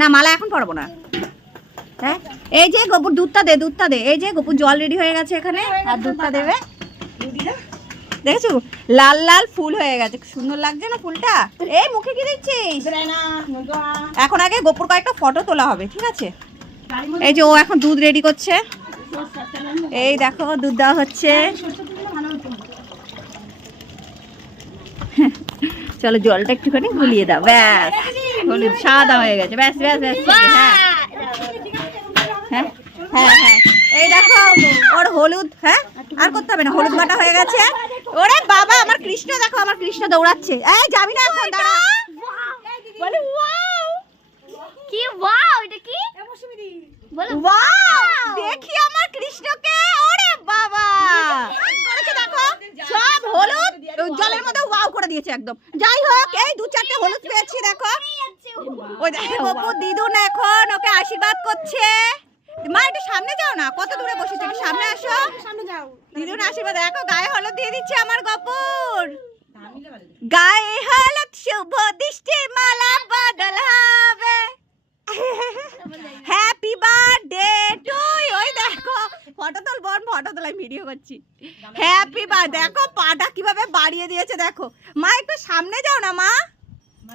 না মালা এখন পরাবো না। হ্যাঁ এই যে গোপুর দুধটা দে, দুধটা দে। এই যে গোপুর জল রেডি হয়ে গেছে এখানে, আর দুধটা দেবে। দেখেছো লাল লাল ফুল হয়ে গেছে, সুন্দর লাগছে না ফুলটা? এই মুখে কি দিচ্ছিস? এখন আগে গোপুর কয়েকটা ফটো তোলা হবে, ঠিক আছে? এই যে ও এখন দুধ রেডি করছে, এই দেখো দুধ দেওয়া হচ্ছে। চলো জলটা একটুখানি গুলিয়ে দাও, ব্যাস হলুদ সাদা হয়ে গেছে, ব্যাস ব্যাস ব্যাস। হ্যাঁ হ্যাঁ হ্যাঁ হ্যাঁ এই দেখো ওর হলুদ, হ্যাঁ আর করতে হবে না, হলুদ বাটা হয়ে গেছে। ওরে বাবা আমার কৃষ্ণ দেখো, আমার কৃষ্ণ দৌড়াচ্ছে। এই যাবি না এখন, দাঁড়া। বলে ওয়াও কি ওয়াও, এটা কি? বলো ওয়াও দেখি আমার কৃষ্ণকে। ওরে বাবা করেছে দেখো, সব হলুদ জলের মধ্যে ওয়াও করে দিয়েছে একদম। যাই হোক এই দু চারটে হলুদ পেয়েছি দেখো। ওই দেখো গপু দিদুন এখন ওকে আশীর্বাদ করছে। মা একটু সামনে যাও না, কত দূরে বসেছে, একটু সামনে আসো, সামনে যাও। দিদুন আশীর্বাদ দেখো, গায়ে হলুদ দিয়ে দিচ্ছে আমার গপুর। গায়ে হলুদ শুভ দৃষ্টি মালা বদল হবে, হ্যাপি বার্থডে টু ইউ। ওই দেখো ফটো তোল বোন, ফটো তোলাই ভিডিও করছি। হ্যাপি বার্থডে, দেখো পাটা কিভাবে বাড়িয়ে দিয়েছে দেখো। মা একটু সামনে যাও না মা,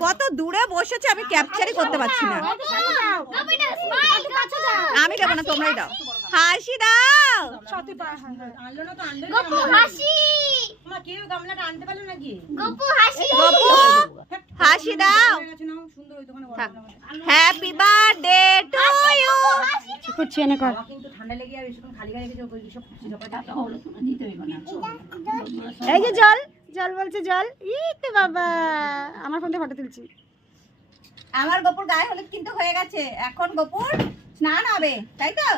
কত দূরে বসেছে আমি ক্যাপচারই করতে পারছি না। আমি দেবো না, তোমরাই দাও, হাসি দাও। গপু হাসি, গপু হাসি, গপু হাসি দাও। Happy birthday to you. করছি এনে কর। এই যে জল, জল বলছে জল। ই তো বাবা আমার ফোন থেকে ফটো তুলছি। আমার গপুর গায়ে হলুদ কিন্তু হয়ে গেছে, এখন গপুর স্নান হবে, তাই তো?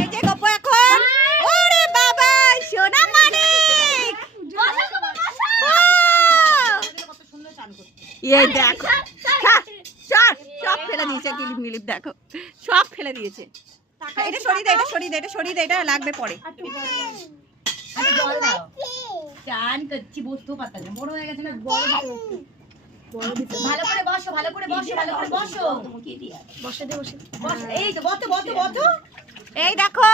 এই যে গপু এখন, ওরে বাবা সোনা মানিক। এই দেখো সব ফেলে দিয়েছে, ক্লিপ মিলিপ দেখো সব ফেলে দিয়েছে। এটা সরিয়ে দে, এটা সরিয়ে দে, এটা সরিয়ে দে, এটা লাগবে পরে। চান করছি বসতেও পারতাম না, বড় হয়ে গেছে না। ভালো করে বসো, ভালো করে বসো, ভালো করে বসো, বসে দে, বসে। এই তো বসো বসো বসো। এই দেখো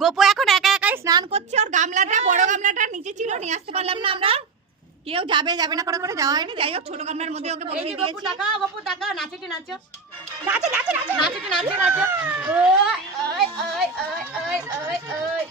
গোপু এখন একা একাই স্নান করছে, ওর গামলাটা বড় গামলাটা নিচে ছিল, নিয়ে আসতে পারলাম না আমরা, কেউ যাবে যাবে না করে যাওয়া হয়নি। যাই হোক ছোট গামলার মধ্যে ওকে বসিয়ে দিয়েছি। গপু টাকা, গপু টাকা, নাচেটে নাচো, নাচো নাচো নাচো, নাচেটে নাচো নাচো। ওই ওই ওই ওই ওই